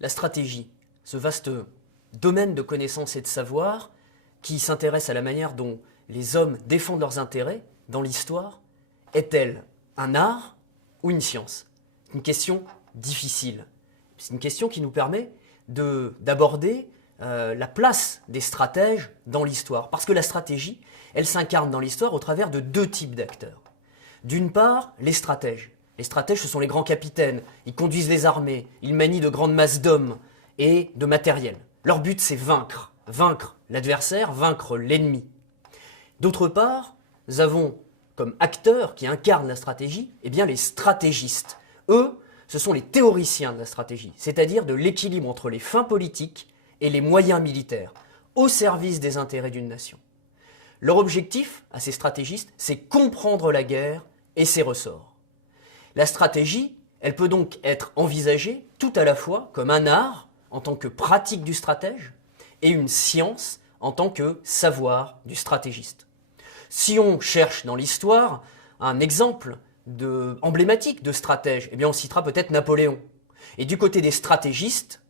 La stratégie, ce vaste domaine de connaissances et de savoir qui s'intéresse à la manière dont les hommes défendent leurs intérêts dans l'histoire, est-elle un art ou une science? C'est une question difficile. C'est une question qui nous permet d'aborder la place des stratèges dans l'histoire. Parce que la stratégie, elle s'incarne dans l'histoire au travers de deux types d'acteurs. D'une part, les stratèges. Les stratèges, ce sont les grands capitaines. Ils conduisent les armées, ils manient de grandes masses d'hommes et de matériel. Leur but, c'est vaincre. Vaincre l'adversaire, vaincre l'ennemi. D'autre part, nous avons comme acteurs qui incarnent la stratégie, eh bien les stratégistes. Eux, ce sont les théoriciens de la stratégie, c'est-à-dire de l'équilibre entre les fins politiques et les moyens militaires, au service des intérêts d'une nation. Leur objectif, à ces stratégistes, c'est comprendre la guerre et ses ressorts. La stratégie, elle peut donc être envisagée tout à la fois comme un art, en tant que pratique du stratège, et une science en tant que savoir du stratégiste. Si on cherche dans l'histoire un exemple emblématique de stratège, eh bien on citera peut-être Napoléon. Et du côté des stratégistes,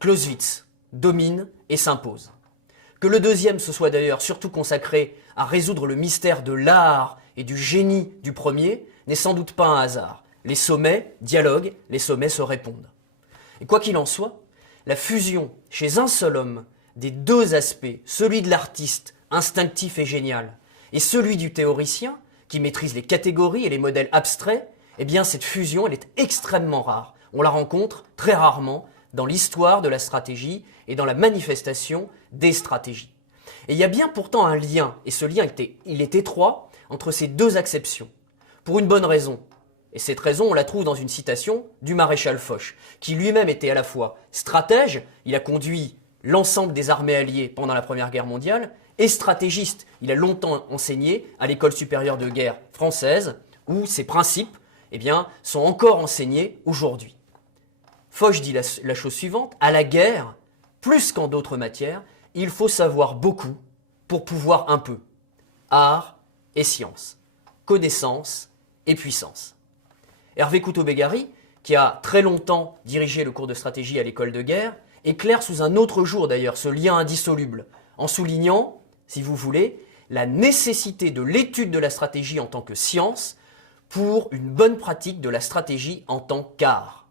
Clausewitz domine et s'impose. Que le deuxième se soit d'ailleurs surtout consacré à résoudre le mystère de l'art et du génie du premier n'est sans doute pas un hasard. Les sommets dialoguent, les sommets se répondent. Et quoi qu'il en soit, la fusion chez un seul homme des deux aspects, celui de l'artiste instinctif et génial, et celui du théoricien, qui maîtrise les catégories et les modèles abstraits, eh bien cette fusion, elle est extrêmement rare. On la rencontre très rarement dans l'histoire de la stratégie et dans la manifestation des stratégies. Et il y a bien pourtant un lien, et ce lien il est étroit, entre ces deux acceptions. Pour une bonne raison. Et cette raison, on la trouve dans une citation du maréchal Foch, qui lui-même était à la fois stratège, il a conduit l'ensemble des armées alliées pendant la Première Guerre mondiale, et stratégiste. Il a longtemps enseigné à l'École supérieure de guerre française, où ces principes sont encore enseignés aujourd'hui. Foch dit la chose suivante, à la guerre, plus qu'en d'autres matières, il faut savoir beaucoup pour pouvoir un peu. Art et science, connaissance et puissance. Hervé Couto-Bégari, qui a très longtemps dirigé le cours de stratégie à l'école de guerre, éclaire sous un autre jour d'ailleurs ce lien indissoluble, en soulignant, si vous voulez, la nécessité de l'étude de la stratégie en tant que science pour une bonne pratique de la stratégie en tant qu'art.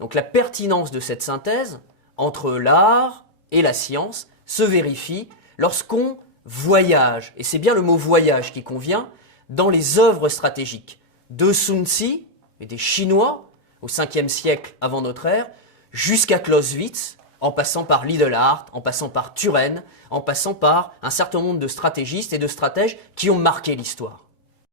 Donc la pertinence de cette synthèse entre l'art et la science se vérifie lorsqu'on voyage, et c'est bien le mot voyage qui convient, dans les œuvres stratégiques de Sun Tzu et des Chinois au 5e siècle avant notre ère, jusqu'à Clausewitz, en passant par Lidl-Art, en passant par Turenne, en passant par un certain nombre de stratégistes et de stratèges qui ont marqué l'histoire.